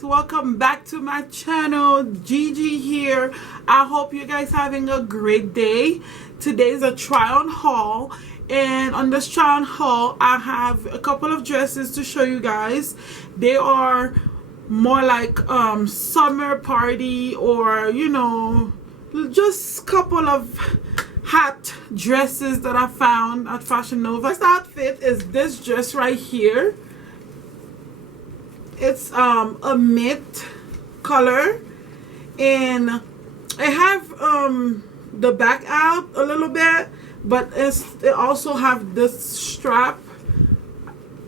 Welcome back to my channel. Gigi here. I hope you guys having a great day. Today's a try on haul, and on this try on haul I have a couple of dresses to show you guys. They are more like summer party, or you know, just a couple of hot dresses that I found at Fashion Nova. First outfit is this dress right here. It's a mint color, and I have the back out a little bit, but it also have this strap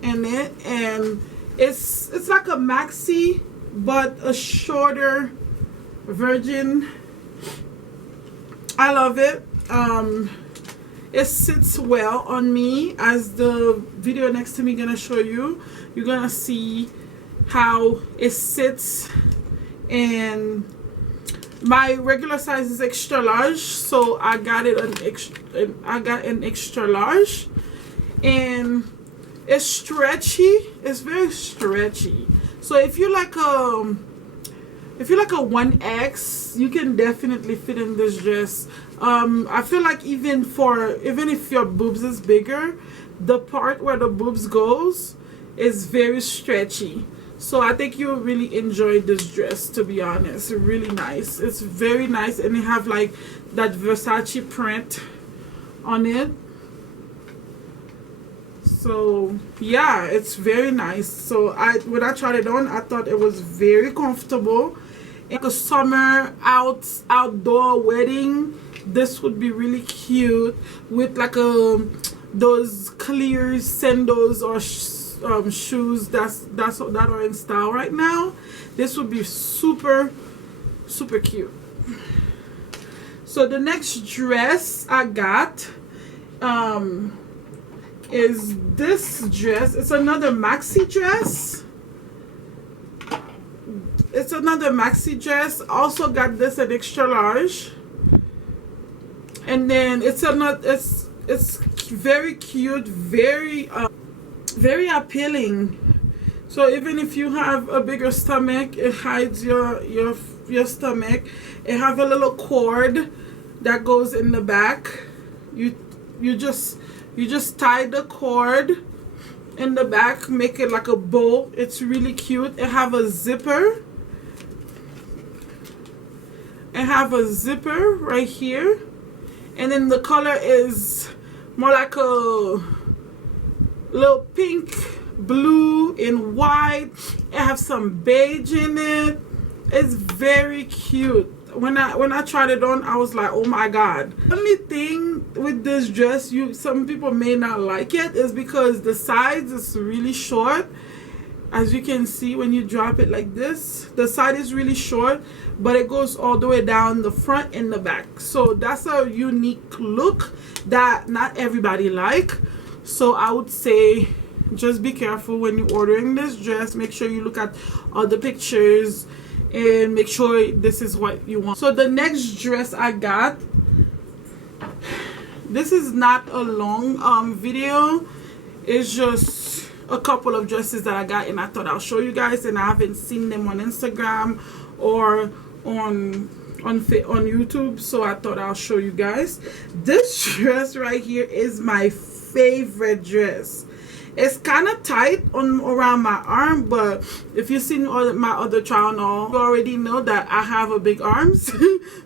in it, and it's like a maxi but a shorter version. I love it. It sits well on me, as the video next to me gonna show you. You're gonna see how it sits, and my regular size is extra large, so I got an extra large, and it's stretchy. It's very stretchy. So if you like a 1X, you can definitely fit in this dress. I feel like even if your boobs is bigger, the part where the boobs goes is very stretchy. So I think you'll really enjoy this dress, to be honest. It's really nice. It's very nice, and they have like that Versace print on it. So yeah, it's very nice. So when I tried it on, I thought it was very comfortable. Like a summer outdoor wedding, this would be really cute with like those clear sandals or shoes that are in style right now. This would be super cute. So the next dress I got is this dress. It's another maxi dress. Also got this an extra large, and then it's very cute, very appealing. So even if you have a bigger stomach, it hides your stomach. It have a little cord that goes in the back. You just tie the cord in the back, make it like a bow. It's really cute. It have a zipper. It have a zipper right here, and then the color is more like a little pink, blue, and white. It have some beige in it. It's very cute. When I tried it on, I was like, oh my god. The only thing with this dress, some people may not like it, is because the sides is really short. As you can see, when you drop it like this, the side is really short, but it goes all the way down the front and the back. So that's a unique look that not everybody like. So I would say just be careful when you're ordering this dress. Make sure you look at all the pictures and make sure this is what you want. So the next dress I got, this is not a long video. It's just a couple of dresses that I got, and I thought I'll show you guys, and I haven't seen them on Instagram or on YouTube, so I thought I'll show you guys. This dress right here is my favorite dress. It's kind of tight on around my arm, but if you've seen my other try on all, you already know that I have a big arms.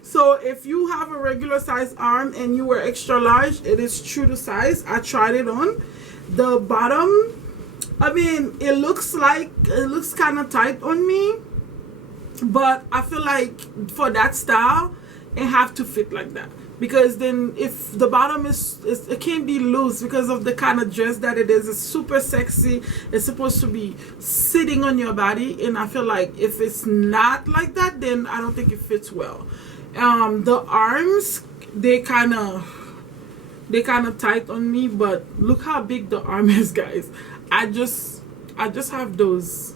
So if you have a regular size arm and you wear extra large, it is true to size. I tried it on. The bottom, I mean, it looks kind of tight on me, but I feel like for that style, it have to fit like that. Because then if the bottom is it can't be loose because of the kind of dress that it is. It's super sexy. It's supposed to be sitting on your body, and I feel like if it's not like that, then I don't think it fits well. The arms, they kind of tight on me, but look how big the arm is, guys. I just have those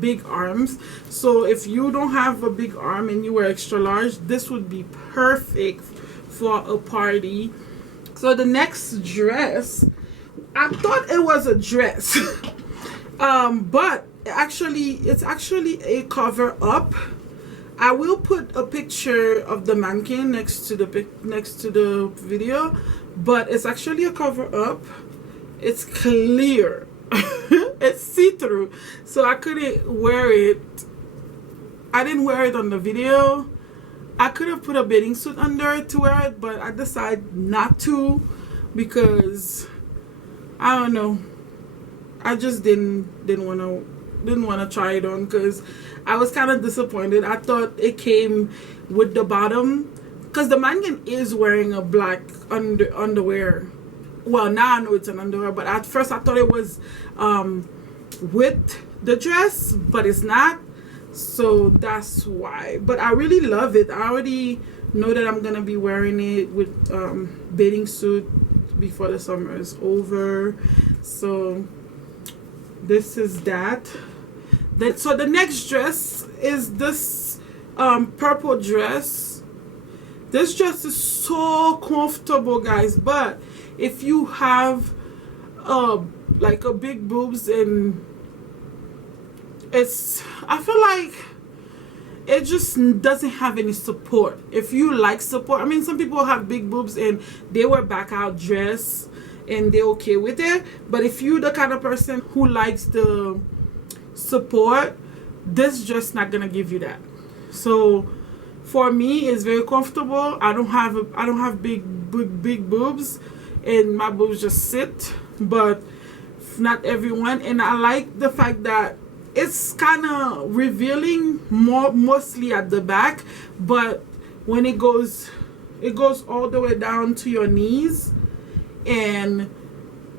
big arms. So if you don't have a big arm and you wear extra large, this would be perfect for a party. So the next dress, I thought it was a dress, but it's actually a cover up. I will put a picture of the mannequin next to the video, but it's actually a cover up. It's clear. It's see-through, so I couldn't wear it. I didn't wear it on the video. I could have put a bathing suit under it to wear it, but I decided not to because I don't know. I just didn't want to try it on because I was kind of disappointed. I thought it came with the bottom because the mannequin is wearing a black underwear. Well, now I know it's an underwear, but at first I thought it was with the dress, but it's not. So that's why. But I really love it. I already know that I'm gonna be wearing it with bathing suit before the summer is over. So this is that. So the next dress is this purple dress. This dress is so comfortable, guys, but if you have like a big boobs, and I feel like it just doesn't have any support. If you like support, I mean, some people have big boobs and they wear back out dress and they're okay with it, but if you're the kind of person who likes the support, this dress not gonna give you that. So for me, it's very comfortable. I don't have big boobs, and my boobs just sit, but not everyone. And I like the fact that it's kind of revealing mostly at the back, but when it goes all the way down to your knees, and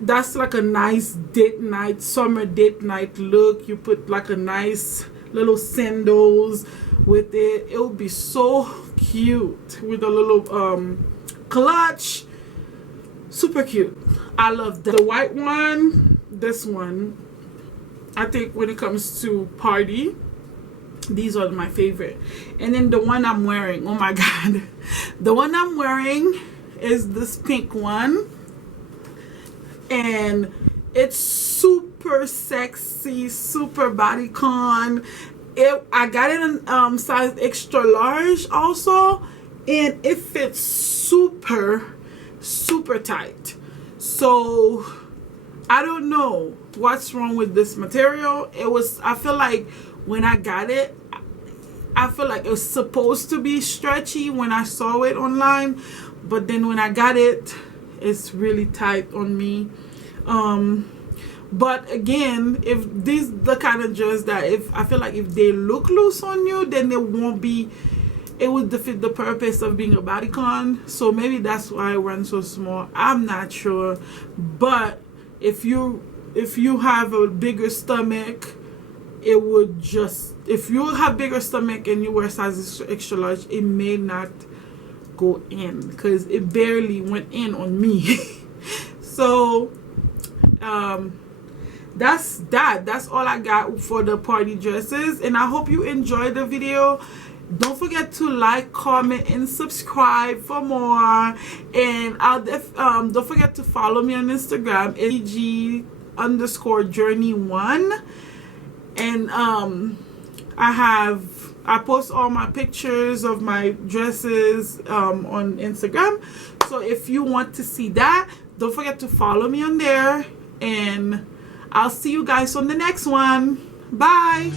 that's like a nice date night, summer date night look. You put like a nice little sandals with it. It would be so cute with a little clutch. Super cute. I love that. The white one, this one, I think when it comes to party, these are my favorite. And then the one I'm wearing, oh my god, the one I'm wearing is this pink one, and it's super sexy, super bodycon. I got it in size extra large also, and it fits super tight. So I don't know what's wrong with this material. I feel like when I got it, I feel like it was supposed to be stretchy when I saw it online, but then when I got it, it's really tight on me. But again, if this the kind of dress that I feel like if they look loose on you, then it would defeat the purpose of being a bodycon. So maybe that's why it runs so small. I'm not sure. But if you have a bigger stomach, it would just, if you have bigger stomach and you wear size extra large, it may not go in because it barely went in on me. So that's all I got for the party dresses, and I hope you enjoyed the video. Don't forget to like, comment, and subscribe for more. And don't forget to follow me on Instagram, EG_journey1. And I post all my pictures of my dresses on Instagram. So if you want to see that, don't forget to follow me on there. And I'll see you guys on the next one. Bye.